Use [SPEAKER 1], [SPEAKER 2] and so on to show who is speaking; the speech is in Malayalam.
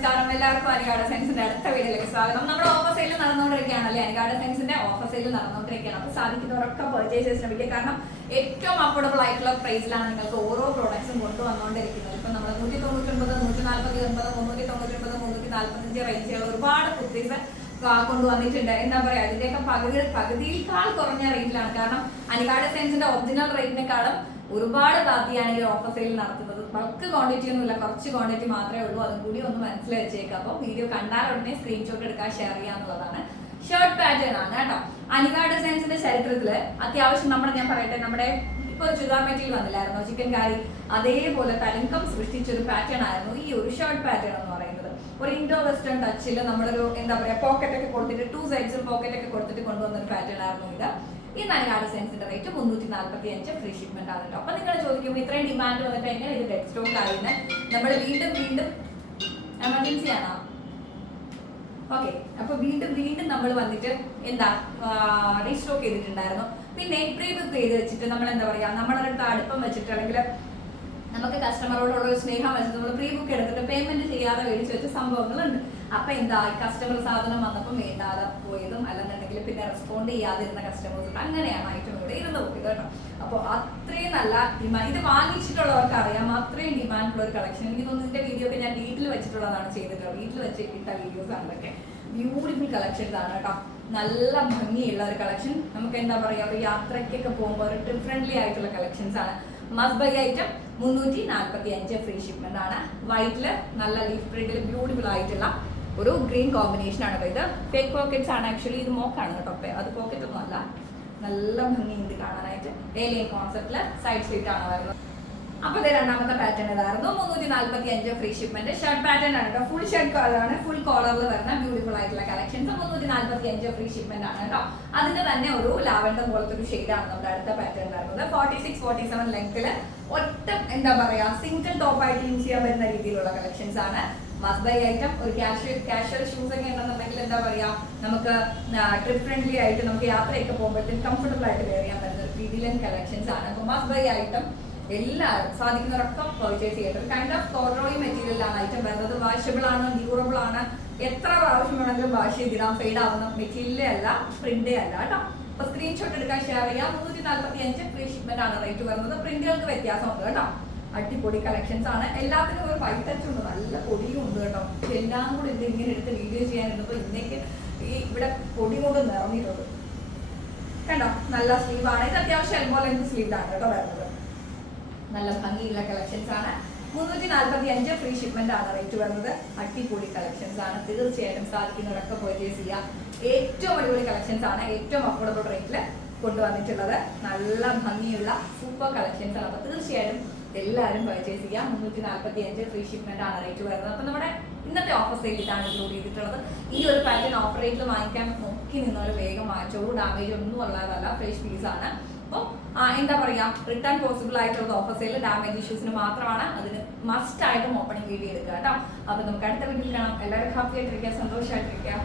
[SPEAKER 1] നമസ്കാരം. എല്ലാവർക്കും അനികാട സയൻസിന്റെ അടുത്ത വീഡിയോയിലേക്ക് സ്വാഗതം. നമ്മുടെ ഓഫർ സെയിൽ നടന്നുകൊണ്ടിരിക്കുകയാണ് അല്ലെ അനികാട സയൻസിന്റെ ഓഫർ സെയിൽ നടന്നുകൊണ്ടിരിക്കുകയാണ്. അപ്പോൾ സാധിക്കുന്നവരൊക്കെ പെർച്ചേസ് ചെയ്ത് ശ്രമിക്കുക. കാരണം ഏറ്റവും അഫോർഡബിൾ ആയിട്ടുള്ള പ്രൈസിലാണ് നിങ്ങൾക്ക് ഓരോ പ്രോഡക്ട്സും കൊണ്ടുവന്നുകൊണ്ടിരിക്കുന്നത്. ഇപ്പൊ നമ്മൾ നൂറ്റി തൊണ്ണൂറ്റി ഒൻപത് നൂറ്റി നാൽപ്പത്തി ഒൻപത് മുന്നൂറ്റി തൊണ്ണൂറ്റി ഒൻപത് മുന്നൂറ്റി നാൽപ്പത്തഞ്ച് റേഞ്ചുകൾ ഒരുപാട് കുർത്തീസ് കൊണ്ടുവന്നിട്ടുണ്ട്. എന്താ പറയാ അതിന്റെയൊക്കെ പകുതി പകുതിയിൽക്കാൾ കുറഞ്ഞ റേറ്റിലാണ് കാരണം അനികാട് സെൻസിന്റെ ഒറിജിനൽ റേറ്റിനെക്കാളും ഒരുപാട് താത്തിയാണ് ഈ ഓഫർ സെയിൽ നടത്തുന്നത്. ബൾക്ക് ക്വാണ്ടിറ്റി ഒന്നുമില്ല കുറച്ച് ക്വാണ്ടിറ്റി മാത്രമേ ഉള്ളൂ. അതും കൂടി ഒന്ന് മനസ്സിലായി വെച്ചേക്കാം അപ്പോൾ വീഡിയോ കണ്ടാൽ ഉടനെ സ്ക്രീൻഷോട്ട് എടുക്കാൻ ഷെയർ ചെയ്യാന്നുള്ളതാണ് ഷർട്ട് പാറ്റേൺ ആണ് കേട്ടോ. അനികാട് സെൻസിന്റെ ചരിത്രത്തിൽ അത്യാവശ്യം നമ്മുടെ ഞാൻ പറയട്ടെ നമ്മുടെ ഇപ്പൊ ചുതാർ മെറ്റീരിയൽ വന്നില്ലായിരുന്നോ? ചിക്കൻ കാരി അതേപോലെ തലങ്കം സൃഷ്ടിച്ച ഒരു പാറ്റേൺ ആയിരുന്നു ഈ ഒരു ഷർട്ട് പാറ്റേൺ എന്ന് പറയുന്നത്. ഒരു ഇൻഡോ വെസ്റ്റേൺ ടച്ചിൽ നമ്മളൊരു എന്താ പറയാ പോക്കറ്റ് ഒക്കെ കൊടുത്തിട്ട് ടു സൈഡ്സും പോക്കറ്റ് ഒക്കെ കൊടുത്തിട്ട് കൊണ്ടുവന്ന ഒരു പാറ്റേൺ ആയിരുന്നു ഇത്. ഈ നനകാട് സയൻസിന്റെ റേറ്റ് മുന്നൂറ്റി നാൽപ്പത്തി അഞ്ച് ഫ്രീ ഷിപ്മെന്റ് ആണ് കേട്ടോ അപ്പൊ നിങ്ങൾ ചോദിക്കുമ്പോൾ ഇത്രയും ഡിമാൻഡ് വന്നിട്ട് എങ്ങനെ ഇത് ഡെഡ് സ്റ്റോക്ക് ആയിരുന്നു നമ്മൾ വീണ്ടും വീണ്ടും എമർജൻസി ആണോ? ഓക്കെ അപ്പൊ വീണ്ടും വീണ്ടും നമ്മൾ വന്നിട്ട് എന്താ റീസ്റ്റോക്ക് ചെയ്തിട്ടുണ്ടായിരുന്നു. പിന്നെ പ്രീ ബുക്ക് ചെയ്ത് വെച്ചിട്ട് നമ്മൾ എന്താ പറയാ നമ്മുടെ അടുപ്പം വെച്ചിട്ട് അല്ലെങ്കിൽ നമുക്ക് കസ്റ്റമറോടുള്ള ഒരു സ്നേഹം വെച്ച് നമ്മൾ പ്രീ ബുക്ക് എടുത്തിട്ട് പേയ്മെന്റ് ചെയ്യാതെ മേടിച്ചു വെച്ച സംഭവങ്ങളുണ്ട്. അപ്പൊ എന്താ കസ്റ്റമർ സാധനം വന്നപ്പോൾ വേണ്ടാതെ പോയതും അല്ലെന്നുണ്ടെങ്കിൽ പിന്നെ റെസ്പോണ്ട് ചെയ്യാതിരുന്ന കസ്റ്റമേഴ്സ് അങ്ങനെയാണ് ഐറ്റം ഇവിടെ ഇരുന്ന് നോക്കിയത് കേട്ടോ. അപ്പോൾ അത്രയും നല്ല ഡിമാൻഡ് ഇത് വാങ്ങിച്ചിട്ടുള്ളവർക്ക് അറിയാം അത്രയും ഡിമാൻഡ് ഉള്ള ഒരു കളക്ഷൻ എനിക്ക് തോന്നുന്നു ഇതിന്റെ വീഡിയോ ഒക്കെ ഞാൻ വീട്ടിൽ വെച്ചിട്ടുള്ളതാണ് ചെയ്തിട്ടുള്ളത്. വീട്ടിൽ വെച്ച് ഇട്ട വീഡിയോസ് ആണ് ഇതൊക്കെ. ബ്യൂട്ടിഫുൾ കളക്ഷൻസ് ആണ് കേട്ടോ. നല്ല ഭംഗിയുള്ള ഒരു കളക്ഷൻ നമുക്ക് എന്താ പറയാ ഒരു യാത്രയ്ക്കൊക്കെ പോകുമ്പോൾ ഒരു ഡിഫറെന്റ്ലി ആയിട്ടുള്ള കളക്ഷൻസ് ആണ്. മസ്റ്റ് ബൈ ഐറ്റം മുന്നൂറ്റി നാൽപ്പത്തി അഞ്ച് ഫ്രീ ഷിപ്മെന്റ് ആണ് വൈറ്റിൽ നല്ല ലീഫ് പ്രിന്റിൽ ബ്യൂട്ടിഫുൾ ആയിട്ടുള്ള ഒരു ഗ്രീൻ കോമ്പിനേഷൻ ആണ്. ഇത് ഫേക്ക് പോക്കറ്റ്സ് ആണ് ആക്ച്വലി ഇത് മോക്കാണ് കേട്ടോ അത് പോക്കറ്റ് ഒന്നും അല്ല നല്ല ഭംഗിയുണ്ട് കാണാനായിട്ട്. ഏലിയൻ കോൺസെപ്റ്റിൽ സൈഡ് സ്ലീറ്റ് ആണ് വരുന്നത്. അപ്പൊ ഇത് രണ്ടാമത്തെ പാറ്റേൺ ഇതായിരുന്നു. മുന്നൂറ്റി നാൽപ്പത്തി അഞ്ച് ഫ്രീ ഷിപ്മെന്റ് ഷർട്ട് പാറ്റേൺ ആണ് കേട്ടോ ഫുൾ ഷർട്ട് കളറാണ് ഫുൾ കോളറിൽ വരുന്ന ബ്യൂട്ടിഫുൾ ആയിട്ടുള്ള കളക്ഷൻസ് മുന്നൂറ്റി നാൽപ്പത്തി അഞ്ച് ഫ്രീ ഷിപ്മെന്റ് ആണ് കേട്ടോ. അതിന് തന്നെ ഒരു ലാവൻഡർ പോലത്തെ ഒരു ആണ് നമ്മുടെ അടുത്ത പാറ്റേൺ വരുന്നത്. ഫോർട്ടി സിക്സ് ഫോർട്ടി സെവൻ ലെങ്ത്തിൽ ഒറ്റ എന്താ പറയാ സിംഗിൾ ടോപ്പ് ആയിട്ട് യൂസ് ചെയ്യാൻ പറ്റുന്ന രീതിയിലുള്ള കളക്ഷൻസ് ആണ്. മസ്റ്റ് ബൈ ഐറ്റം ഒരു കാഷ്വൽ കാഷ്വൽ ഷൂസ് ഒക്കെ ഉണ്ടെന്നുണ്ടെങ്കിൽ എന്താ പറയാ നമുക്ക് ട്രിപ്പ് ഫ്രണ്ട്ലി ആയിട്ട് നമുക്ക് യാത്രയൊക്കെ പോകുമ്പോഴത്തേക്കും കംഫർട്ടബിൾ ആയിട്ട് വെയർ ചെയ്യാൻ പറ്റുന്ന ഒരു രീതിയിലും കളക്ഷൻസ് ആണ്. അപ്പോൾ മസ്റ്റ് ബൈ ഐറ്റം എല്ലാവരും സാധിക്കുന്നവരൊക്കെ പർച്ചേസ് ചെയ്യട്ടെ. കൈൻഡ് ഓഫ് കോഡ്രോയി മെറ്റീരിയൽ ആണ് ഐറ്റം വരുന്നത്. വാഷബിൾ ആണ് ഡ്യൂറബിൾ ആണ്. എത്ര പ്രാവശ്യം വേണമെങ്കിലും വാഷ് ചെയ്തിടാം ഫെയ്ഡ് ആവുന്ന മെറ്റീരിയലേ അല്ല പ്രിന്റേ അല്ല കേട്ടോ. അപ്പൊ സ്ക്രീൻഷോട്ട് എടുക്കാൻ ഷെയർ ചെയ്യാം. മുന്നൂറ്റി നാൽപ്പത്തി അഞ്ച് ഫ്രീ ഷിപ്മെന്റ് ആണ് റേറ്റ് വരുന്നത്. പ്രിന്റുകൾക്ക് വ്യത്യാസമുണ്ട് കേട്ടോ. അടിപൊളി കളക്ഷൻസ് ആണ്. എല്ലാത്തിനും ഒരു വൈറ്റ് ടച്ച് ഉണ്ട് നല്ല പൊടിയും ഉണ്ട് കേട്ടോ. എല്ലാം കൂടി ഇത് ഇങ്ങനെ എടുത്ത് വീഡിയോ ചെയ്യാനിരുന്നപ്പോൾ ഇന്നേക്ക് ഈ ഇവിടെ പൊടി കൊണ്ട് നിറഞ്ഞിട്ടുണ്ട്. കണ്ടോ? നല്ല സ്ലീവ് ആണ്. ഇത് അത്യാവശ്യം എൽബോ സ്ലീവ് ആണ് കേട്ടോ വരുന്നത്. നല്ല ഭംഗിയുള്ള കളക്ഷൻസ് ആണ് മുന്നൂറ്റി നാൽപ്പത്തി അഞ്ച് ഫ്രീ ഷിപ്മെന്റ് ആണ് റേറ്റ് വരുന്നത്. അടിപൊളി കളക്ഷൻസ് ആണ് തീർച്ചയായിട്ടും സാധിക്കുന്നവരൊക്കെ പർച്ചേസ് ചെയ്യാം. ഏറ്റവും അടിപൊളി കളക്ഷൻസ് ആണ് ഏറ്റവും അഫോർഡബിൾ റേറ്റിൽ കൊണ്ടുവന്നിട്ടുള്ളത്. നല്ല ഭംഗിയുള്ള സൂപ്പർ കളക്ഷൻസ് ആണ് അപ്പൊ തീർച്ചയായിട്ടും എല്ലാവരും പർച്ചേസ് ചെയ്യാം. മുന്നൂറ്റി നാൽപ്പത്തി അഞ്ച് ഫ്രീ ഷിപ്മെന്റ് ആണ് റേറ്റ് വരുന്നത്. അപ്പൊ നമ്മുടെ ഇന്നത്തെ ഓഫർ സെയിലിട്ടാണ് ഇൻക്ലൂഡ് ചെയ്തിട്ടുള്ളത്. ഈ ഒരു പാറ്റേൺ ഓഫർ റേറ്റിൽ വാങ്ങിക്കാൻ നോക്കി നിന്നൊരു വേഗം വാങ്ങിച്ചോളൂ. ഡാമേജ് ഒന്നും ഉള്ളതല്ല ഫ്രഷ് പീസ് ആണ്. അപ്പോൾ എന്താ പറയുക റിട്ടേൺ പോസിബിൾ ആയിട്ടുള്ള ഓഫർ സെയിൽ ഡാമേജ് ഇഷ്യൂസിന് മാത്രമാണ് അതിന് മസ്റ്റ് ആയിട്ടും ഓപ്പണിംഗ് വീഡിയോ എടുക്കുക കേട്ടോ. അപ്പോൾ നമുക്ക് അടുത്ത വീട്ടിൽ കാണാം. എല്ലാവരും ഹാപ്പി ആയിട്ടിരിക്കുക സന്തോഷമായിട്ടിരിക്കുക